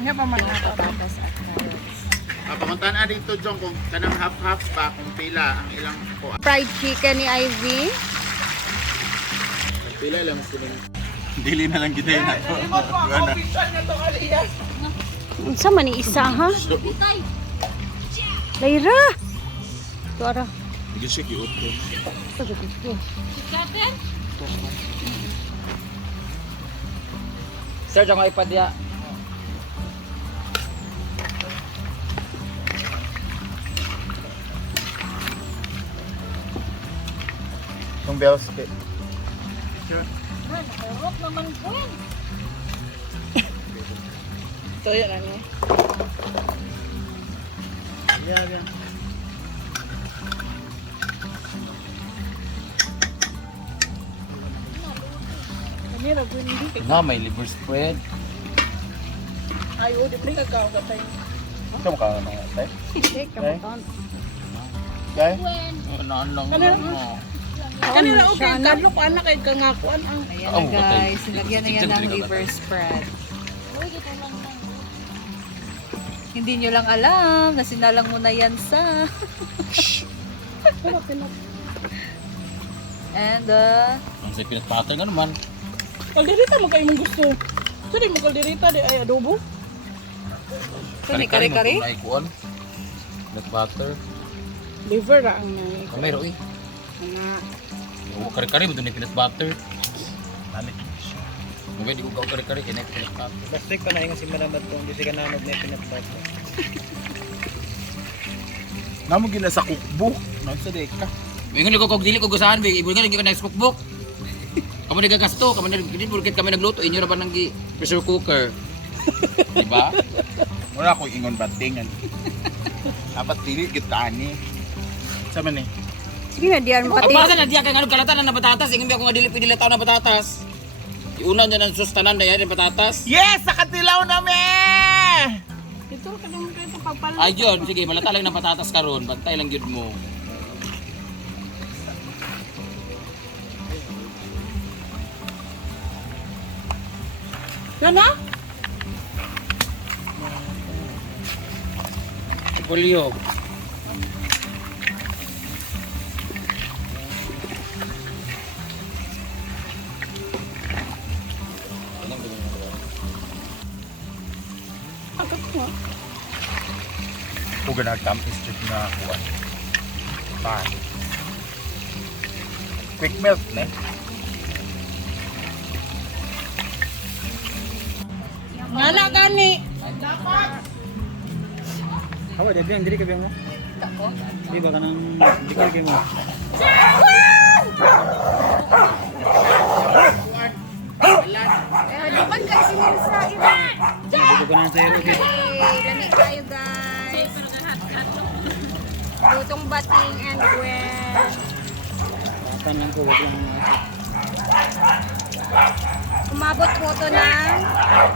Hanggang pa man nato tapos at carrots. Pamuntahan na dito, Jong, kung kanang half-half ba, kung pila ang ilang ko. Fried chicken ni Ivy. Pila lang sila. Dili na lang kita yun ako. Unsa man ni isa ha? Lyra. Tuara. Hindi siya cute. Sir, jangan iPad dia. Yung bells. Harap naman po yan. Ito yan ano. Yan. Na may liver spread. Ayo, di bring ka tayo. Ito mo ka mga tay? Hindi, kamutan. Okay? Naan lang mo. Kanina okay, kadlo ko anak kay kangakuan ang. Ayan Oh, na patay. guys, nilagyan na yan ng liver spread. Hindi nyo lang alam na sinalang mo na yan sa... And Ang sa peanut butter nga naman. Kalderita mo kayo mong gusto. Sorry mo kalderita di ay adobo. ito ni kare-kare. Naikuan. Peanut butter. Liver ra ang nai. Kamay ro eh. Nga. Oo, kare-kare mo doon peanut butter. Dami. Mugay di ko gaw kare-kare kay peanut butter. Plastic pa na yung si Malamat kung hindi siya nanog na peanut butter. Namo gina sa cookbook. Nasa ka. Ingon ko kog dili ko gusahan big ibul nga ko next cookbook. Kamo nagagasto, kamo burkit kami nagluto inyo ra ba nang pressure cooker. Di ba? Wala ko ingon batingan. Dapat dili kita ani. Sa man eh. Sige na diyan Ang pati. basa na diya kay nganong kalatan na patatas, ingon ko nga dili pwede lataw na patatas. Iuna niya ng sustanan na yan yung patatas. Yes! Sa katilaw na me! Ito ka naman kayo sa pagpal. Ayun, sige, malata lang ng patatas karon, bantay lang yun mo. Nana? Polio. Kung ganag-campus trip na kuwan. Pan. Quick melt ne? Ngana gani. Hawa, dito yung diri ka mo? Di ba ka nang di ka mo? Dapat ka sinirsa ina. Dito ka nang sa'yo. Okay, lami tayo guys. Lutong bating and gwen. Batan lang ko, wag lang mga. Umabot po ito ng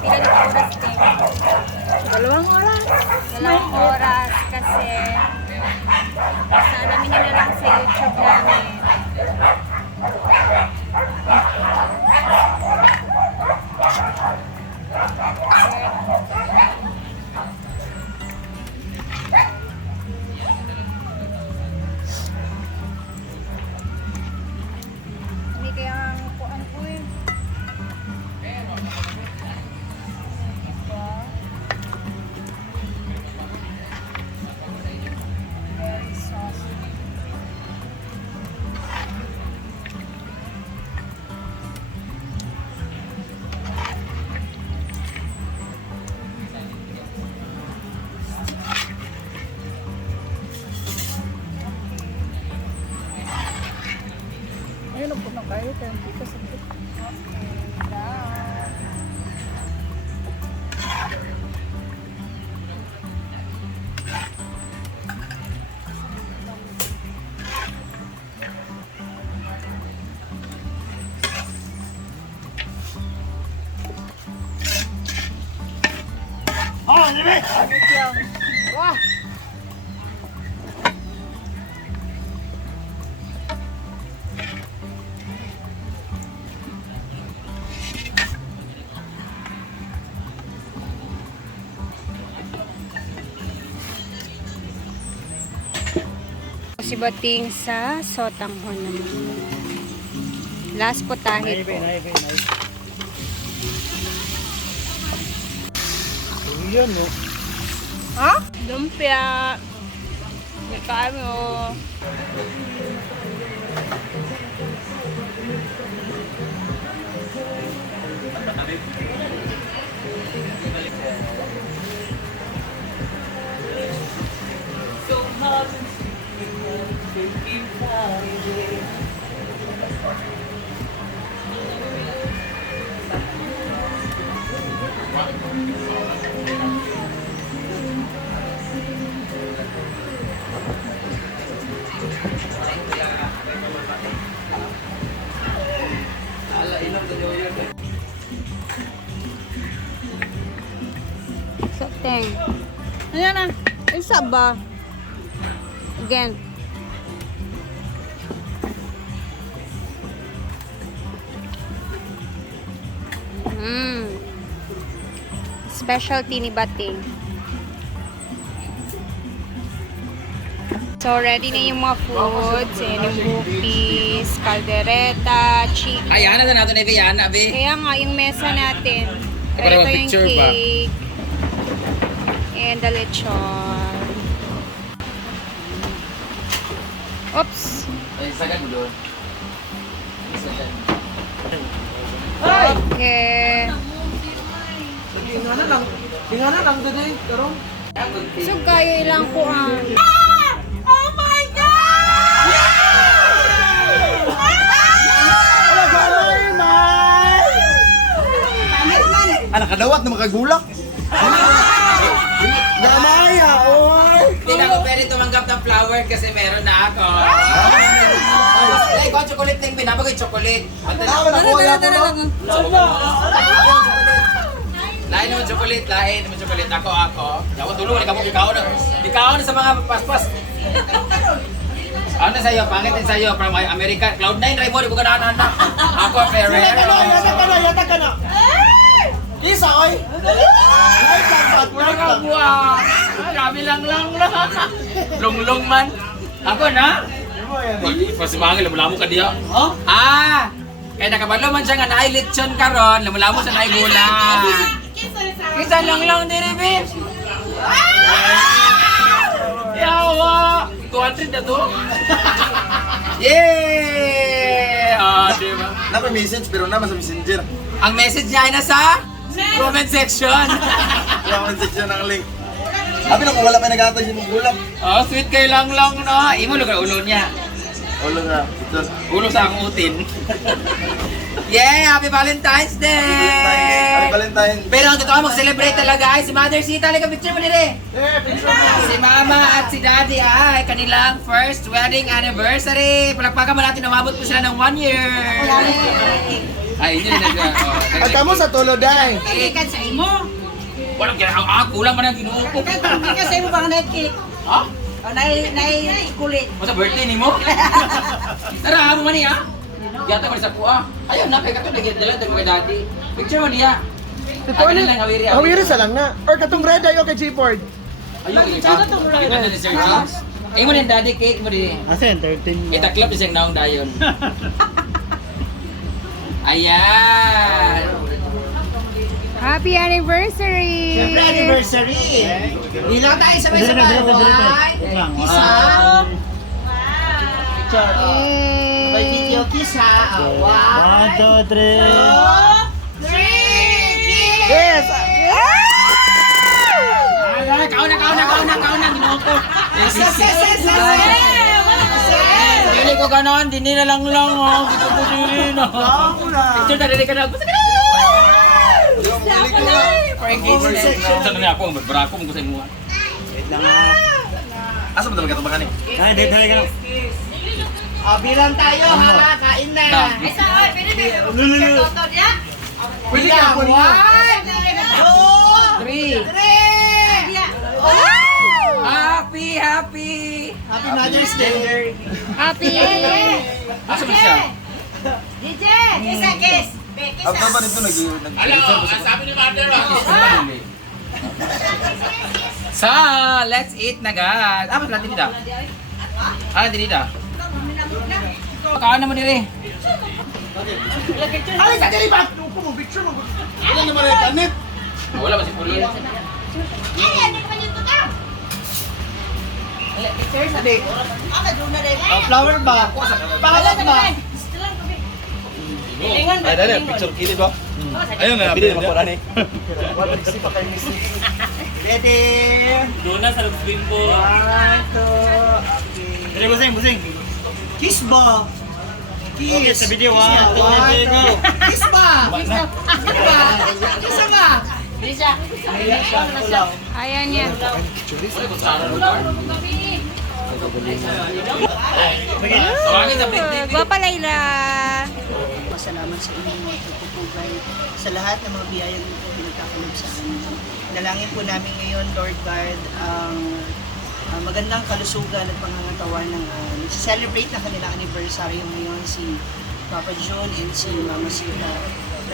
pila na oras din. 2 oras. 2 oras kasi sa alamin nyo na lang sa YouTube namin. Hindi kaya ang kuan ko eh. Very saucy. Ayun ang punang kayo, kaya hindi ka sabit. Okay, down. Si Bating sa Sotanghon naman. Last potahe po. Yan, no? Ha? Lumpia. Mikano. Soteng. Ayan na. Isa ba? Again. Specialty ni Bating. So, ready na yung mga foods. Ayan yung bupis, caldereta, chicken. Ay, yana na natin, Ebe. Yana, Be. Kaya nga, yung mesa natin. Para Ito yung mag-picture ba? cake. And the lechon. Oops. Ay, sagad mo doon. Sagad. Okay. Tingnan lang today, karong. So, kayo ilang kuan. Anak kadawat na makagulak. Gamaya, oy. Hindi na ako pwede tumanggap ng flower kasi meron na ako. Ay, ko chocolate lang, binabagoy chocolate. Lain naman chocolate, lain naman chocolate. Ako. Ako tulungan, ikaw na sa mga paspas. Ano sa'yo? Pangit din sa'yo from America. Cloud9, Raymond, di ko ganahan na. Ako, Ferrer. Yata ka na. Isa, oy. Wala ka buwa. Kami lang. Long man. Ako na? Pasimangin, lamulamo ka diya. Oh? Ah! Kaya nakabalo man siya nga naay lechon karon, lamulamo sa naay gula. Kisa lang diri, bitch. Yawa! 200 na to. Yeah! Ah, diba? Napa-message pero naman sa messenger. Ang message niya ay nasa comment section. Comment section ng link. Sabi na kung wala pa nag-atay yung gulak. Oh, sweet kay lang, no? Imo lugar ulo niya. Ulo nga. Ito. Ulo sa akong utin. Yeah! Happy Valentine's Day! Happy Valentine. Pero ang totoo mag-celebrate talaga ay si Mother Sita. Halika, picture mo nire. Si Mama at si Daddy ay kanilang first wedding anniversary. Palakpakan mo natin, umabot po sila ng 1 year. Ay, yun yung At kamo sa tulo, day. Ikan sa imo. walang kinakaang kulang man ang ginuupo. Kasi mo bang cake? Ha? O, nay kulit. O sa birthday ni mo? Tara, mo man niya. Yata ko sa kuha. Ayun na, kaya katong nagdala ko kay Daddy. Picture mo niya. Totoo Akin ni. lang, hawiri. Hawiri sa lang na. Or katong red ayo kay G-Ford. Ayun, kita na ni Sir James. Ay mo ng Daddy cake mo din. Asen 13. Itaklap ni siyang naong dayon. Ayan! Happy anniversary! Siyempre, anniversary! Hindi lang tayo sabay-sabay. Kisa. Picture. May video kisa. One, 1, 2, 3. 2, 3, Yes! Ay, kauna, ginoo ko. Dili ko ganon, dini na lang, oh. Dito ko dili na. Picture na, dili ka na. Basta ka na! For engagement. Saan na ako, magbarako mo ko sa imuha. Asa mo talaga ito baka ni? Ay, dito ka na. bilang tayo, ha? Kain na. Lulu. Pwede ka po niya. 3. 3! Happy! Happy Mother's Day! Happy! Asa mo siya? DJ! Kiss! Ang taba nito sabi ni Mother So, let's eat na guys. Apa natin dito? Ah, dili na. Kaan naman dire. Ay, sa diri ba? Picture mo. Wala naman ay kanit. Wala ba si Puloy? Flower ba? Pangalan ba? Ay, dali, picture kilid ba? Ayun nga, pili naman ko rani. Ready? Doon na sa lubsling po. 1, 2, Dali, busing, busing. kiss ba? Okay, Kiss. sa video, Kiss ah. ba? Okay, go. Kiss ba? Kiss ba? Kiss ba? Ayan yan. Tawagin sa break. Guwapa Layla. Pasalamat sa inyong mga pagpupugay sa lahat ng mga biyayang ito pinagkakalob sa amin. Dalangin po namin ngayon, Lord God, ang magandang kalusugan at pangangatawan ng celebrate na kanilang anniversary ngayon si Papa John and si Mama Sita.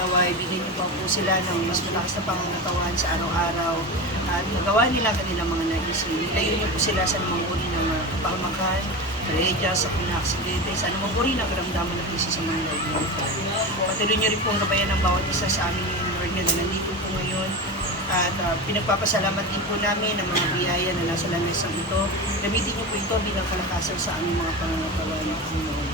Naway, bigyan niyo pa po sila ng mas malakas na pangangatawan sa araw-araw at magawa nila kanilang mga naisin. Ilayo niyo po sila sa namang uri ng kapahamakan, tragedya, sa aksidente, sa anumang uri ng karamdaman na krisis sa mga life. Patuloy niyo rin po ang gabayan ng bawat isa sa amin ngayon, Lord, na nandito po ngayon. At pinagpapasalamat din po namin ang mga biyaya na nasa lamesang ito. Gamitin niyo po ito bilang kalakasan sa aming mga pangangatawan ng Panginoon.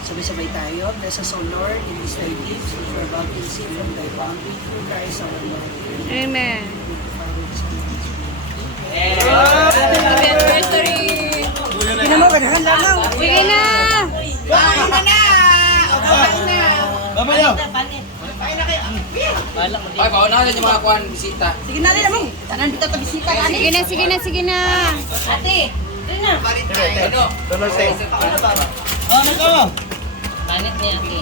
Sabay-sabay tayo. Bless us, O Lord, in this thy gifts, which are about to receive from thy bounty through Christ our Lord. Amen. Happy anniversary! Sige na! Kain na na! O, kain na! Babayaw. Ay, pauna na yung mga kuhan bisita. Sige na rin mo. Tanan dito bisita ka. Sige na, sige na, sige na. Ate, rin na. Ano? Tuloy say. Ano ka? Panit niya, ate.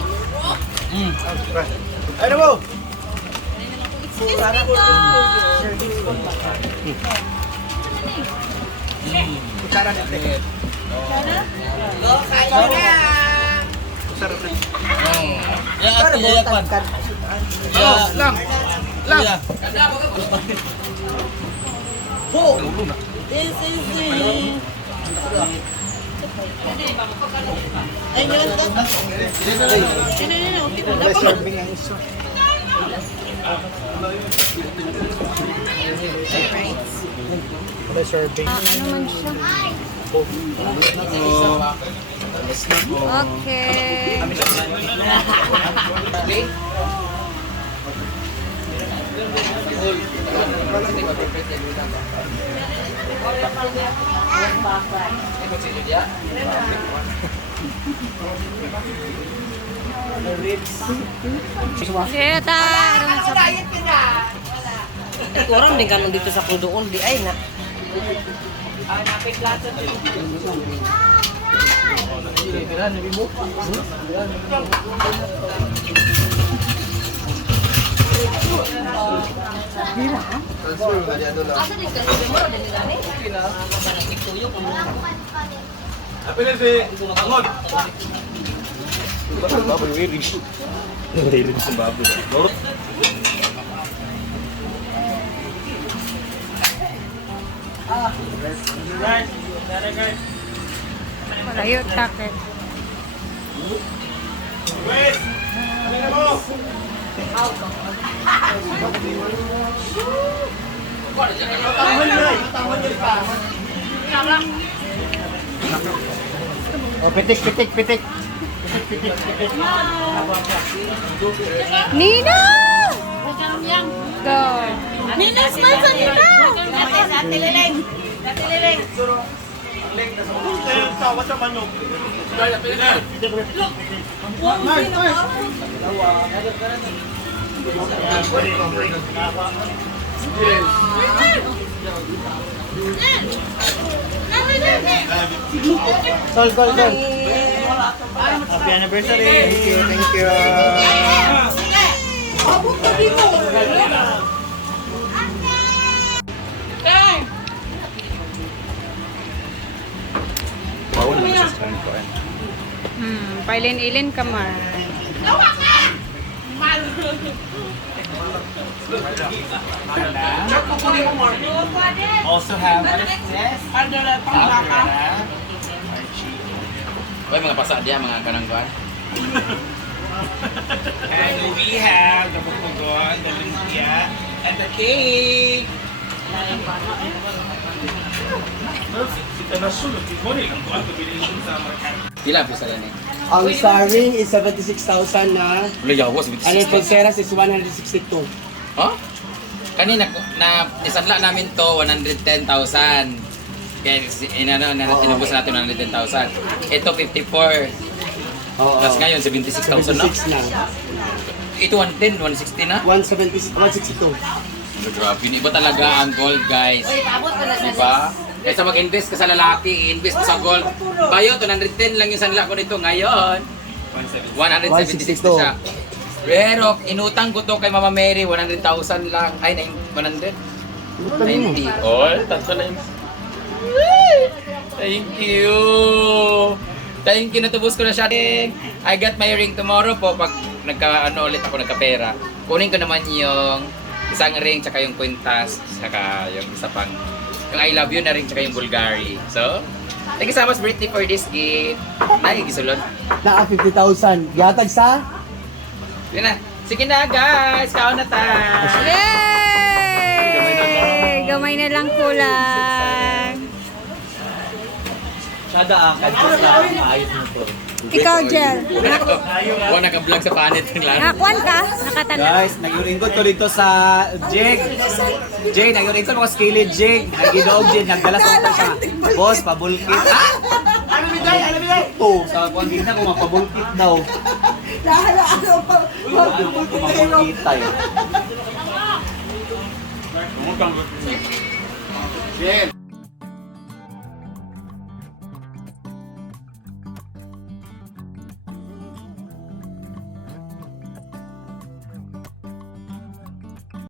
Ano mo? Go, kain na! Yang ati yayapan. Lang. Lang. This is it. Ay, ganun to. Ano man siya? Okay. Seta! Diet ka na! Kurang din ganun dito sa kudoon. Di ay na. Apel si Angod. Baboy wiring. Wiring sa baboy. Malayo, takit. Oh, pitik, pitik, pitik. Nina! Go! Nina, smile sa Nina! Ate Lileng. Ate Lileng. Sol, gol, gol. Happy anniversary. Thank you, thank you. Bawal na sa stand ko. Pailin-ilin ka man. Also have this. Uy, mga pasa diya, mga kanangguan. And we have the pupugon, the lumpia, and the cake. Pila pisa yan eh. Ang serving is 76,000 na. Wala yawas, And yung pulseras is 162. Oh? Kanina na isanla namin to 110,000. Kaya inubos natin 110,000. Ito 54. Oo. Tapos ngayon 76,000 na. 76 na. Ito 110, 160 na. 162. Grabe, iba talaga ang gold, guys. Diba? Kaysa mag-invest ka sa lalaki, i-invest mo sa gold. Bayo, 210 lang yung sanla ko nito. Ngayon, 176 na siya. Pero inutang ko to kay Mama Mary, 100,000 lang. Ay, 100? 90. Oh, tatlo na yung... Thank you! Thank you, natubos ko na siya. I got my ring tomorrow po pag ulit ako nagkapera. Kunin ko naman yung isang ring tsaka yung kwintas tsaka yung isa pang yung I love you na ring tsaka yung Bulgari. So, thank you so much Britney for this gift. Ay, gisulod. Na 50,000. Gatag sa? Yun na. Sige na guys, kaon na tayo. Yay! Gamay na lang kulang. Shada akad ko lang. Ayos mo to. Ikaw, Jel. Wow, naka-vlog sa panit ng laro. Nakakuan ka? Nakatanda. Guys, nagyuringkod ko dito sa jig. Jig, nagyuringkod ko sa skillet jig. Nagidoog jig, nagdala sa ito siya. Boss, pabulkit. Ha? Ano biday? Ano biday? Oo, sa kuwan din na kung mapabulkit daw. Lahala, ano pa? Mapabulkit tayo. Jen.